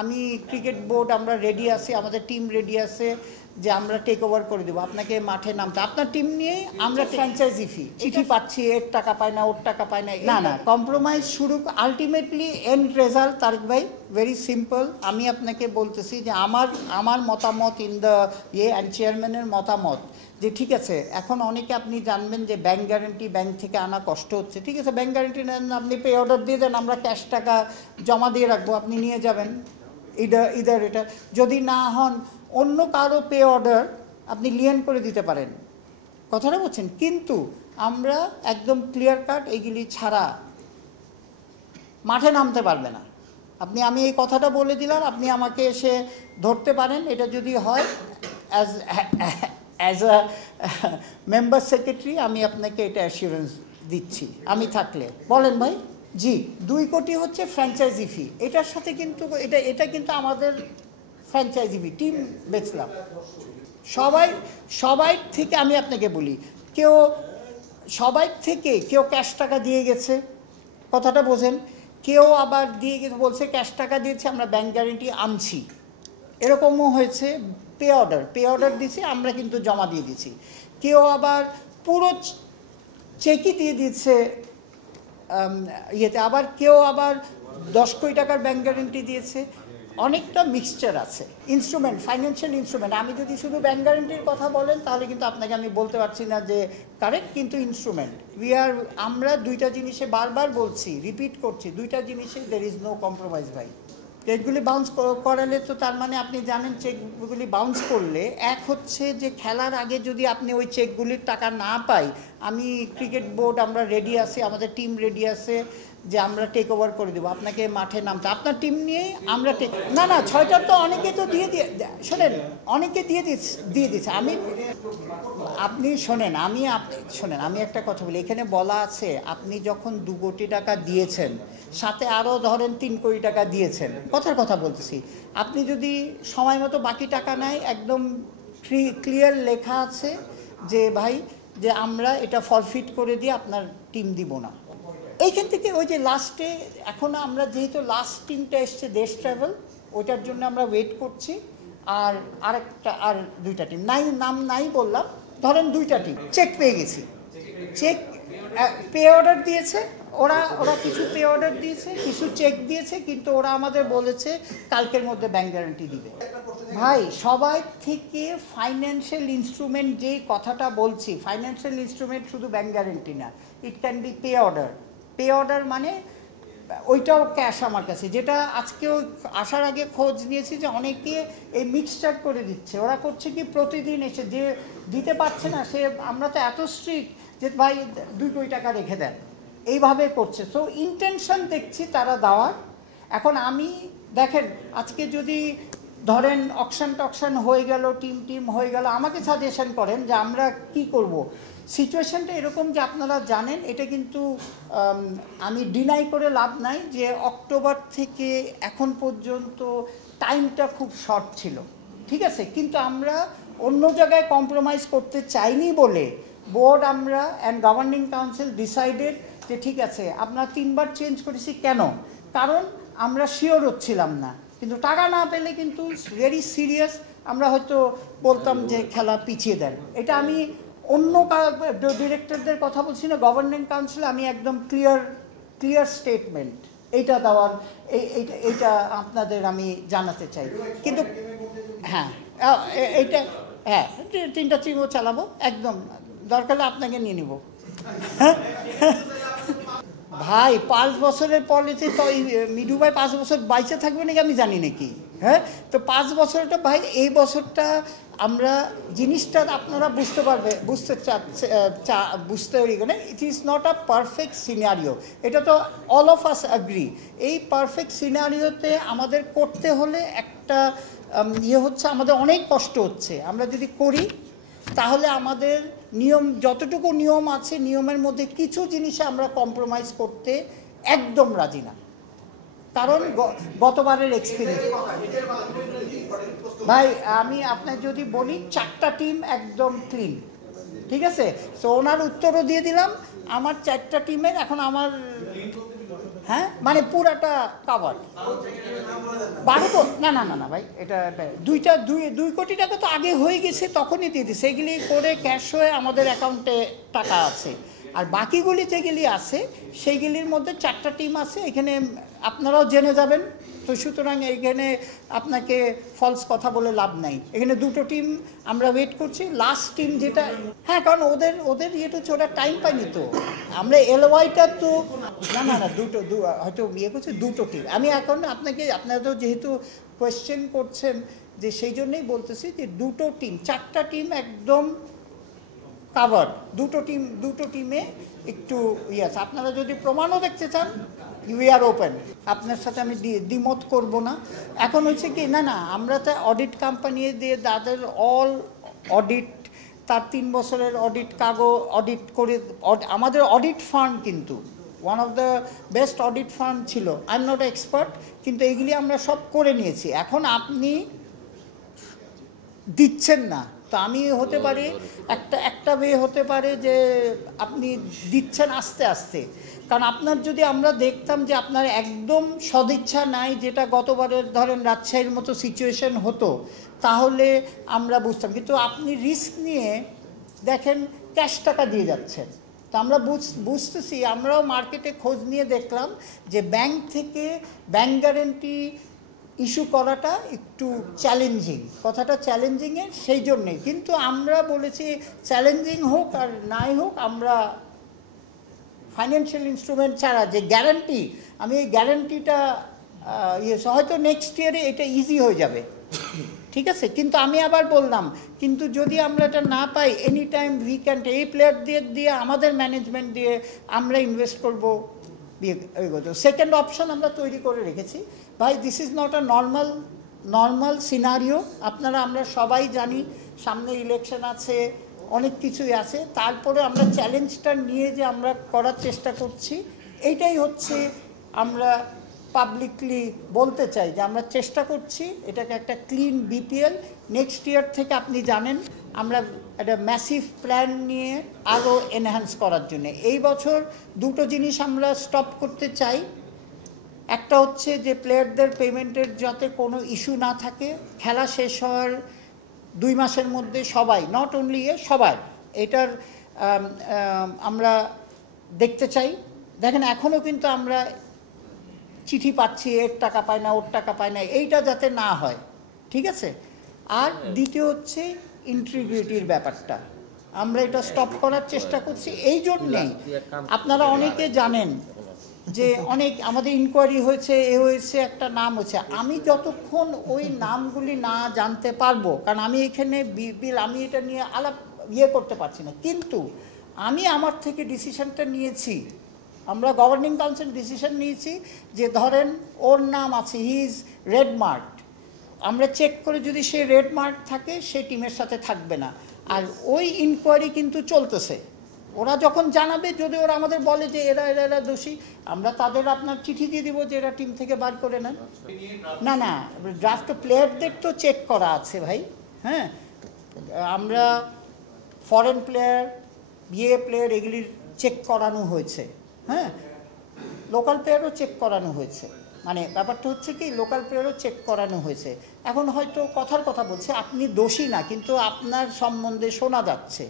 আমি cricket board আমরা ready আছি, আমাদের টিম রেডি আছে যে আমরা টেক ওভার করে দেবো, আপনাকে মাঠে নামতে, আপনার টিম নিয়েই আমরা ফ্র্যাঞ্চাইজি ফি চিঠি পাচ্ছি, এর টাকা পায় না ওর টাকা পায় না, না কম্প্রোমাইজ শুরু। আলটিমেটলি এন্ড রেজাল্ট তারেক ভাই ভেরি সিম্পল। আমি আপনাকে বলতেছি যে আমার মতামত ইন দ্য অ্যান্ড চেয়ারম্যানের মতামত যে ঠিক আছে, এখন অনেকে আপনি জানবেন যে ব্যাংক গ্যারান্টি ব্যাংক থেকে আনা কষ্ট হচ্ছে, ঠিক আছে ব্যাংক গ্যারান্টি নেন, আপনি পে অর্ডার দিয়ে দেন, আমরা ক্যাশ টাকা জমা দিয়ে রাখবো, আপনি নিয়ে যাবেন। ইদার এটা যদি না হন অন্য কারো পে অর্ডার আপনি লিয়েন করে দিতে পারেন, কথাটা বলছেন। কিন্তু আমরা একদম ক্লিয়ার কাট এইগুলি ছাড়া মাঠে নামতে পারবে না আপনি। আমি এই কথাটা বলে দিলাম, আপনি আমাকে এসে ধরতে পারেন, এটা যদি হয় অ্যাজ আ মেম্বার সেক্রেটারি আমি আপনাকে এটা অ্যাসিওরেন্স দিচ্ছি আমি থাকলে। বলেন ভাই। জি, 2 কোটি হচ্ছে ফ্র্যাঞ্চাইজি ফি, এটার সাথে কিন্তু এটা কিন্তু আমাদের ফ্র্যাঞ্চাইজি ফি, টিম বেচলাম সবাই থেকে। আমি আপনাকে বলি, সবাই থেকে কেউ ক্যাশ টাকা দিয়ে গেছে, কথাটা বোঝেন, কেউ আবার দিয়ে গেছে বলছে ক্যাশ টাকা দিয়েছে আমরা ব্যাংক গ্যারেন্টি আনছি, এরকমও হয়েছে। পে অর্ডার দিয়েছি আমরা কিন্তু জমা দিয়ে দিয়েছি, কেউ আবার পুরো চেকই দিয়ে দিচ্ছে ইয়েতে, আবার কেউ আবার 10 কোটি টাকার ব্যাংক গ্যারেন্টি দিয়েছে। অনেকটা মিক্সচার আছে ইনস্ট্রুমেন্ট, ফাইন্যান্সিয়াল ইনস্ট্রুমেন্ট। আমি যদি শুধু ব্যাংক গ্যারেন্টির কথা বলেন তাহলে কিন্তু আপনাকে আমি বলতে পারছি না যে কারেক্ট, কিন্তু ইনস্ট্রুমেন্ট আমরা 2টা জিনিসে বারবার বলছি, রিপিট করছি, 2টা জিনিসে দের ইজ নো কম্প্রোমাইজ ভাই। চেকগুলি বাউন্স করালে তো তার মানে আপনি জানেন চেকগুলি বাউন্স করলে এক হচ্ছে যে খেলার আগে যদি আপনি ওই চেকগুলির টাকা না পাই, আমি ক্রিকেট বোর্ড আমরা রেডি আছি, আমাদের টিম রেডি আছে যে আমরা টেক ওভার করে দেবো, আপনাকে মাঠে নামতে, আপনার টিম নিয়েই আমরা না 6টা তো অনেকে তো শোনেন, অনেকে দিয়ে দিচ্ছে। আপনি শোনেন, আমি একটা কথা বলি, এখানে বলা আছে আপনি যখন 2 কোটি টাকা দিয়েছেন সাথে আরও ধরেন 3 কোটি টাকা দিয়েছেন, কথার কথা বলতেছি, আপনি যদি সময় মতো বাকি টাকা নেয়, একদম ক্লিয়ার লেখা আছে যে ভাই যে আমরা এটা ফরফিট করে দিয়ে আপনার টিম দিব না। এইখান থেকে ওই যে লাস্টে এখন আমরা যেহেতু লাস্ট টিমটা এসছে দেশ ট্রাভেল, ওইটার জন্য আমরা ওয়েট করছি। আর 2টা টিম নাম নাই বললাম, ধরেন 2টা টিম চেক পেয়ে গেছি, চেক পে অর্ডার দিয়েছে, ওরা কিছু পে অর্ডার দিয়েছে, কিছু চেক দিয়েছে, কিন্তু ওরা আমাদের বলেছে কালকের মধ্যে ব্যাংক গ্যারান্টি দিবে। ভাই সবাই থেকে ফাইন্যান্সিয়াল ইনস্ট্রুমেন্ট, যে কথাটা বলছি, ফাইন্যান্সিয়াল ইনস্ট্রুমেন্ট শুধু ব্যাংক গ্যারান্টি না, it can be pay order মানে ওইটাও ক্যাশ আমার কাছে, যেটা আজকেও আসার আগে খোঁজ নিয়েছি যে অনেকে এই মিক্সচার করে দিচ্ছে। ওরা করছে কি প্রতিদিন এসে যে দিতে পারছে না সে, আমরা তো এত স্ট্রিক্ট যে ভাই 2 কোটি টাকা রেখে দেন, এইভাবে করছে। সো ইন্টেনশন দেখছি তারা দেওয়ার। এখন আমি দেখেন আজকে যদি ধরেন অকশন হয়ে গেল, টিম হয়ে গেল, আমাকে সাজেশন করেন যে আমরা কি করব। সিচুয়েশানটা এরকম যে আপনারা জানেন, এটা কিন্তু আমি ডিনাই করে লাভ নাই যে অক্টোবর থেকে এখন পর্যন্ত টাইমটা খুব শর্ট ছিল, ঠিক আছে, কিন্তু আমরা অন্য জায়গায় কম্প্রোমাইজ করতে চাইনি বলে বোর্ড আমরা অ্যান্ড গভর্নিং কাউন্সিল ডিসাইডেড যে ঠিক আছে আপনারা 3বার চেঞ্জ করেছি। কেন? কারণ আমরা শিওর হচ্ছিলাম না, কিন্তু টাকা না পেলে কিন্তু ভেরি সিরিয়াস আমরা হয়তো বলতাম যে খেলা পিছিয়ে দেন। এটা আমি অন্য ডিরেক্টরদের কথা বলছি না, গভর্নিং কাউন্সিলে আমি একদম ক্লিয়ার স্টেটমেন্ট এইটা দেওয়ার, এইটা আপনাদের আমি জানাতে চাই। কিন্তু হ্যাঁ এইটা 3টা টিমও চালাবো, একদম দরকার হলে আপনাকে নিয়ে নিব। ভাই 5 বছরের পলিসি তো মিডু ভাই 5 বছর বাইচে থাকবে নাকি আমি জানি নাকি, হ্যাঁ, তো 5 বছরটা ভাই, এই বছরটা আমরা জিনিসটা আপনারা বুঝতে গেলে it is not a perfect scenario, এটা তো অল অফ আস অ্যাগ্রি। এই পারফেক্ট সিনারিওতে আমাদের করতে হলে একটা হচ্ছে আমাদের অনেক কষ্ট হচ্ছে। আমরা যদি করি তাহলে আমাদের যতটুকু নিয়ম আছে নিয়মের মধ্যে কিছু জিনিসে আমরা কম্প্রোমাইজ করতে একদম রাজি না, কারণ গতবারের এক্সপিরিয়েন্স। ভাই আমি আপনার যদি বলি 4টা টিম একদম ক্লিন, ঠিক আছে, সো ওনার উত্তরও দিয়ে দিলাম। আমার 4টা টিমের এখন আমার হ্যাঁ মানে পুরাটা কাভার 12 না না না না ভাই, এটা দুই কোটি টাকা তো আগে হয়ে গেছে, তখনই দিয়ে দিচ্ছে। এগুলি করে ক্যাশ হয়ে আমাদের অ্যাকাউন্টে টাকা আছে। আর বাকিগুলি যেগুলি আছে সেইগুলির মধ্যে 4টা টিম আছে, এখানে আপনারাও জেনে যাবেন। তো সুতরাং এখানে আপনাকে ফলস কথা বলে লাভ নাই। এখানে 2টো টিম আমরা ওয়েট করছি, লাস্ট টিম যেটা, হ্যাঁ কারণ ওদের ইয়েটা হচ্ছে ওরা টাইম পায়নি। তো আমরা এলওয়াইটা তো না না না হয়তো ইয়ে করছে 2টো টিম। আমি এখন আপনারা তো যেহেতু কোয়েশ্চেন করছেন যে সেই জন্যই বলতেছি যে 2টো টিম, 4টা টিম একদম কাভার। 2টো টিমে একটু ইয়ে আছে। আপনারা যদি প্রমাণও দেখতে চান, উই আর ওপেন। আপনার সাথে আমি দ্বিমত করব না। এখন হচ্ছে কি, না না আমরা তো অডিট কোম্পানি দিয়ে তাদের অল অডিট, তার 3 বছরের অডিট কাগজ অডিট করে, আমাদের অডিট ফার্ম কিন্তু one of the best audit farm ছিল। আই এম নট এক্সপার্ট, কিন্তু এইগুলি আমরা সব করে নিয়েছি। এখন আপনি দিচ্ছেন না, তো আমি হতে পারি একটা ওয়ে হতে পারে যে আপনি দিচ্ছেন আস্তে আস্তে। কারণ আপনার যদি আমরা দেখতাম যে আপনার একদম সদিচ্ছা নাই, যেটা গতবারের ধরেন রাজশাহীর মতো সিচুয়েশন হতো, তাহলে আমরা বুঝতাম। কিন্তু আপনি রিস্ক নিয়ে দেখেন ক্যাশ টাকা দিয়ে যাচ্ছেন। তো আমরা বুঝতেছি, আমরাও মার্কেটে খোঁজ নিয়ে দেখলাম যে ব্যাংক থেকে ব্যাংক গ্যারেন্টি ইস্যু করাটা একটু চ্যালেঞ্জিং। কথাটা চ্যালেঞ্জিংয়ের সেই জন্যে, কিন্তু আমরা বলেছি চ্যালেঞ্জিং হোক আর নাই হোক, আমরা ফাইন্যান্সিয়াল ইনস্ট্রুমেন্ট ছাড়া যে গ্যারান্টি, আমি এই গ্যারান্টিটা হয়তো নেক্সট ইয়ারে এটা ইজি হয়ে যাবে, ঠিক আছে। কিন্তু আমি আবার বললাম, কিন্তু যদি আমরা এটা না পাই, এনি টাইম উইকেন্ড এই প্লেয়ারদের দিয়ে আমাদের ম্যানেজমেন্ট দিয়ে আমরা ইনভেস্ট করবো। সেকেন্ড অপশন আমরা তৈরি করে রেখেছি। ভাই this is not a normal scenario. আমরা সবাই জানি সামনে ইলেকশন আছে, অনেক কিছুই আছে। তারপরে আমরা চ্যালেঞ্জটা নিয়ে যে আমরা করার চেষ্টা করছি, এইটাই হচ্ছে আমরা পাবলিকলি বলতে চাই যে আমরা চেষ্টা করছি এটাকে একটা ক্লিন বিপিএল। নেক্সট ইয়ার থেকে আপনি জানেন আমরা একটা ম্যাসিভ প্ল্যান নিয়ে আরও এনহ্যান্স করার জন্য। এই বছর 2টো জিনিস আমরা স্টপ করতে চাই। একটা হচ্ছে যে প্লেয়ারদের পেমেন্টের যাতে কোনো ইস্যু না থাকে, খেলা শেষ হওয়ার 2 মাসের মধ্যে সবাই, নট অনলি সবাই এটার আমরা দেখতে চাই। দেখেন এখনও কিন্তু আমরা চিঠি পাচ্ছি, এর টাকা পায় না, ওর টাকা পায় না, এইটা যাতে না হয়, ঠিক আছে। আর দ্বিতীয় হচ্ছে ইন্টিগ্রিটির ব্যাপারটা, আমরা এটা স্টপ করার চেষ্টা করছি। এই জন্যেই আপনারা অনেকে জানেন যে অনেক আমাদের ইনকোয়ারি হয়েছে, হয়েছে একটা নাম হচ্ছে। আমি যতক্ষণ ওই নামগুলি না জানতে পারবো, কারণ আমি এখানে আমি এটা নিয়ে করতে পারছি না, কিন্তু আমি আমার থেকে ডিসিশনটা নিয়েছি, আমরা গভর্নিং কাউন্সিল ডিসিশন নিয়েছি যে ধরেন ওর নাম আছে, হি ইজ রেড মার্ক, আমরা চেক করে যদি সে রেড মার্ক থাকে সে টিমের সাথে থাকবে না। আর ওই ইনকোয়ারি কিন্তু চলতেছে। ওরা যখন জানাবে, যদি ওরা আমাদের বলে যে এরা দোষী, আমরা তাদের আপনার চিঠি দিয়ে দিব যে এরা টিম থেকে বার করে নেন। না না, ড্রাফট প্লেয়ারদের তো চেক করা আছে ভাই। হ্যাঁ, আমরা ফরেন প্লেয়ার, প্লেয়ার এগুলির চেক করানো হয়েছে। হ্যাঁ, লোকাল প্লেয়ারও চেক করানো হয়েছে। মানে ব্যাপারটা হচ্ছে কি, লোকাল প্লেয়ারও চেক করানো হয়েছে। এখন হয়তো কথার কথা বলছে, আপনি দোষী না, কিন্তু আপনার সম্বন্ধে শোনা যাচ্ছে।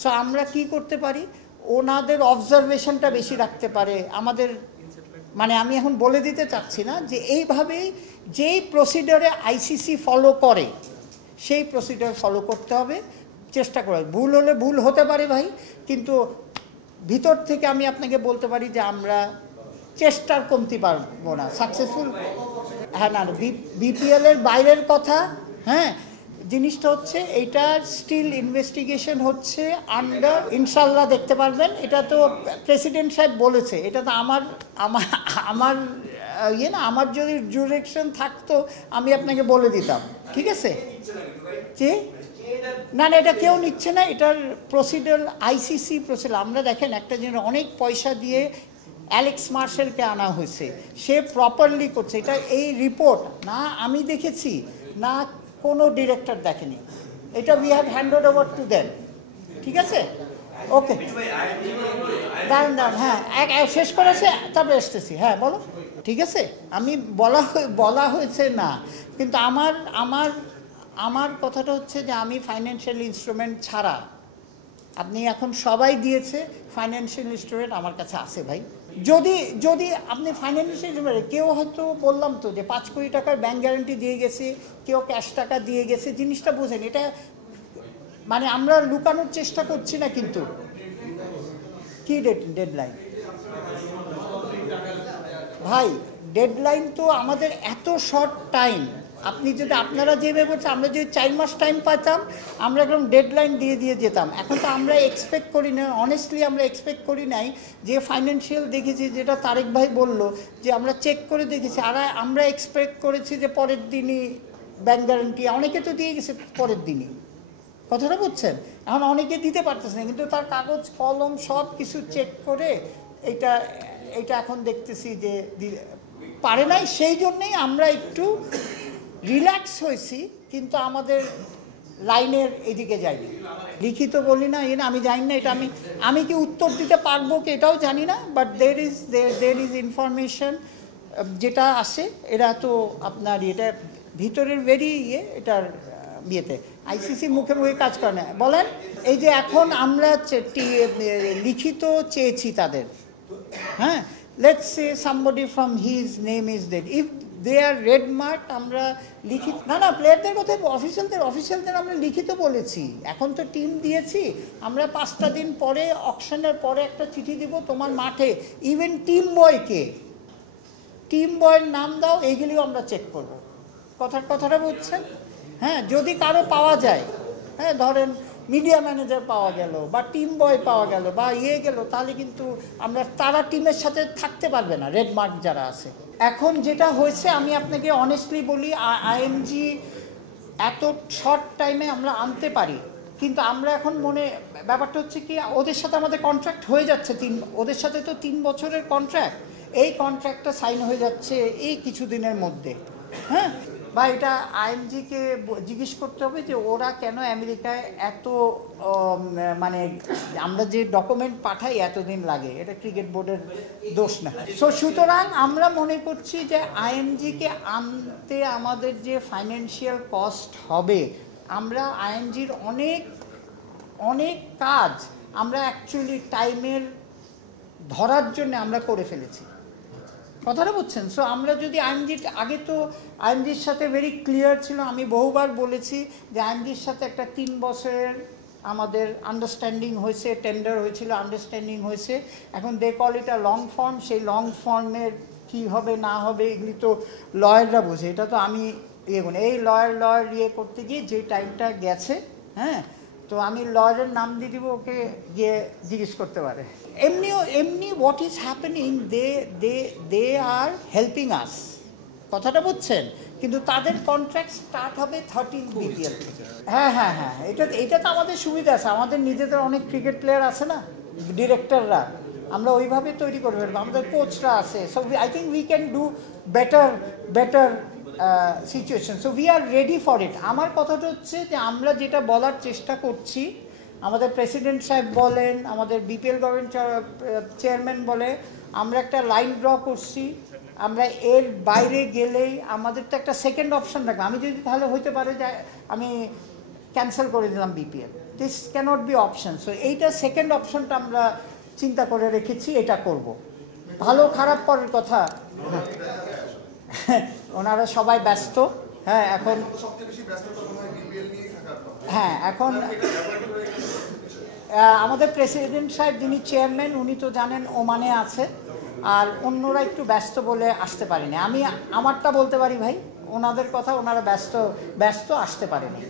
সো আমরা কি করতে পারি, ওনাদের অবজারভেশনটা বেশি রাখতে পারে আমাদের। মানে আমি এখন বলে দিতে চাচ্ছি না যে এইভাবেই যেই প্রসিডিওরে আইসিসি ফলো করে সেই প্রসিডিওর ফলো করতে হবে, চেষ্টা করে। ভুল হলে ভুল হতে পারে ভাই, কিন্তু ভিতর থেকে আমি আপনাকে বলতে পারি যে আমরা চেষ্টার কমতি পারবো না, সাকসেসফুল। হ্যাঁ না, বিপিএলের বাইরের কথা। হ্যাঁ, জিনিসটা হচ্ছে এইটার স্টিল ইনভেস্টিগেশন হচ্ছে আন্ডার, ইনশাল্লাহ দেখতে পারবেন। এটা তো প্রেসিডেন্ট সাহেব বলেছে, এটা তো আমার না, আমার যদি ডিরেকশন থাকতো আমি আপনাকে বলে দিতাম, ঠিক আছে। যে না না, এটা কেউ নিচ্ছে না, এটার প্রসিডিওর আইসিসি প্রসিডিওর। আমরা দেখেন একটা জিনিস, অনেক পয়সা দিয়ে অ্যালেক্স মার্শেলকে আনা হয়েছে, সে প্রপারলি করছে। এটা এই রিপোর্ট না আমি দেখেছি, না কোনো ডিরেক্টর দেখেনি। এটা we have handed over to them, ঠিক আছে। ওকে। দাঁড়ান দাঁড়ান, হ্যাঁ শেষ করেছে, তারপরে আসতেছি। হ্যাঁ বলো, ঠিক আছে। আমি বলা হয়েছে না, কিন্তু আমার আমার আমার কথাটা হচ্ছে যে আমি ফাইন্যান্সিয়াল ইনস্ট্রুমেন্ট ছাড়া, আপনি এখন সবাই দিয়েছে, ফাইন্যান্সিয়াল ইনস্ট্রুমেন্ট আমার কাছে আছে ভাই। যদি যদি আপনি ফাইন্যান্সিয়াল ইনস্ট্রুমেন্ট, কেউ হয়তো বললাম তো যে 5 কোটি টাকার ব্যাংক গ্যারান্টি দিয়ে গেছে, কেউ ক্যাশ টাকা দিয়ে গেছে, জিনিসটা বোঝেন। এটা মানে আমরা লুকানোর চেষ্টা করছি না, কিন্তু কি ডেডলাইন ভাই? ডেডলাইন তো আমাদের এত শর্ট টাইম। আপনি যদি, আপনারা যেভাবে বলছেন, আমরা যদি 4 মাস টাইম পাইতাম, আমরা একদম ডেডলাইন দিয়ে যেতাম। এখন তো আমরা এক্সপেক্ট করি না, অনেস্টলি আমরা এক্সপেক্ট করি নাই যে ফাইন্যান্সিয়াল দেখেছি, যেটা তারেক ভাই বলল যে আমরা চেক করে দেখেছি, আর আমরা এক্সপেক্ট করেছি যে পরের দিনই ব্যাংক গ্যারান্টি, অনেকে তো দিয়ে গেছে পরের দিনই। কথাটা বুঝছেন? এখন অনেকে দিতে পারতেছে না, কিন্তু তার কাগজ কলম সব কিছু চেক করে এটা এখন দেখতেছি যে পারে নাই। সেই জন্যেই আমরা একটু রিল্যাক্স হয়েছি, কিন্তু আমাদের লাইনের এদিকে যাইনি। লিখিত বলি না, আমি জানি না, এটা আমি কি উত্তর দিতে পারবো কি এটাও জানি না, বাট দের ইজ ইনফরমেশন যেটা আসে। এরা তো আপনার এটা ভিতরের এটার বিয়েতে আইসিসি মুখে মুখে কাজ করে না। বলেন, এই যে এখন আমরা লিখিত চেয়েছি তাদের, হ্যাঁ, let's say somebody from his name is dead, if they are red mark, আমরা লিখিত না প্লেয়ারদের কথা, অফিসিয়ালদের আমরা লিখিত বলেছি। এখন তো টিম দিয়েছি, আমরা 5টা দিন পরে অকশনের পরে একটা চিঠি দিব তোমার মাঠে, ইভেন টিম বয়ের নাম দাও, এইগুলিও আমরা চেক করব। কথাটা বুঝছেন? হ্যাঁ, যদি কারো পাওয়া যায়, হ্যাঁ ধরেন মিডিয়া ম্যানেজার পাওয়া গেল বা টিম বয় পাওয়া গেল বা গেল, তাহলে কিন্তু তারা টিমের সাথে থাকতে পারবে না, রেড মার্ক যারা আছে। এখন যেটা হয়েছে, আমি আপনাকে অনেস্টলি বলি, আইএমজি এত শর্ট টাইমে আমরা আনতে পারি, কিন্তু আমরা এখন ব্যাপারটা হচ্ছে কি, ওদের সাথে আমাদের কন্ট্রাক্ট হয়ে যাচ্ছে, ওদের সাথে তো 3 বছরের কন্ট্রাক্ট, এই কন্ট্রাক্টটা সাইন হয়ে যাচ্ছে এই কিছুদিনের মধ্যে। হ্যাঁ, বা এটা আইএমজিকে জিজ্ঞেস করতে হবে যে ওরা কেন আমেরিকায় এত মানে আমরা যে ডকুমেন্ট পাঠাই এতদিন লাগে, এটা ক্রিকেট বোর্ডের দোষ না। সুতরাং আমরা মনে করছি যে আইএমজিকে আনতে আমাদের যে ফাইন্যান্সিয়াল কস্ট হবে, আমরা আইএমজির অনেক কাজ আমরা অ্যাকচুয়ালি টাইমের ধরার জন্য আমরা করে ফেলেছি। কথাটা বুঝছেন? সো আমরা যদি আগে তো আইএমজির সাথে ভেরি ক্লিয়ার ছিল, আমি বহুবার বলেছি যে আইএমজির সাথে একটা 3 বছরের আমাদের আন্ডারস্ট্যান্ডিং হয়েছে, টেন্ডার হয়েছিল, আন্ডারস্ট্যান্ডিং হয়েছে। এখন দে কল এটা লং ফর্ম, সেই লং ফর্মের কী হবে না হবে এগুলি তো লয়াররা বোঝে, এটা তো আমি এই লয়ার করতে গিয়ে যে টাইমটা গেছে, হ্যাঁ, তো আমি লয়ারের নাম দিয়ে দিব, ওকে গিয়ে জিজ্ঞেস করতে পারে। এমনি what is happening, they are helping us. কথাটা বুঝছেন? কিন্তু তাদের কন্ট্রাক্ট স্টার্ট হবে 13 BPL থেকে। হ্যাঁ, এটা তো আমাদের সুবিধা আছে, আমাদের নিজেদের অনেক ক্রিকেট প্লেয়ার আছে না, ডিরেক্টররা, আমরা ওইভাবে তৈরি করে ফেলবো, আমাদের কোচরা আছে। So I think we can do better situation, so we are ready for it. আমার কথাটা হচ্ছে যে আমরা যেটা বলার চেষ্টা করছি, আমাদের প্রেসিডেন্ট সাহেব বলেন, আমাদের বিপিএল গভর্নমেন্ট চেয়ারম্যান বলে, আমরা একটা লাইন ড্র করছি, আমরা এর বাইরে গেলেই আমাদের তো একটা সেকেন্ড অপশন রাখবে। আমি যদি তাহলে হইতে পারে যে আমি ক্যান্সেল করে দিলাম BPL, this cannot be option. So এইটা সেকেন্ড অপশনটা আমরা চিন্তা করে রেখেছি, এটা করব। ভালো খারাপ পরের কথা, ওনারা সবাই ব্যস্ত। হ্যাঁ, এখন আমাদের প্রেসিডেন্ট সাহেব যিনি চেয়ারম্যান, উনি তো জানেন ওমানে আছে, আর অন্যরা একটু ব্যস্ত বলে আসতে পারেনি। আমি আমারটা বলতে পারি ভাই, ওনাদের কথা, ওনারা ব্যস্ত আসতে পারেনি।